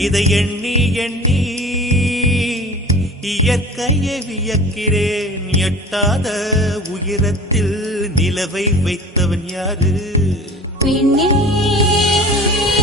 இதை எண்ணி எண்ணி இயற்கையை வியக்கிறேன். எட்டாத உயரத்தில் நிலவை வைத்தவன் யாரு? பெண்ணே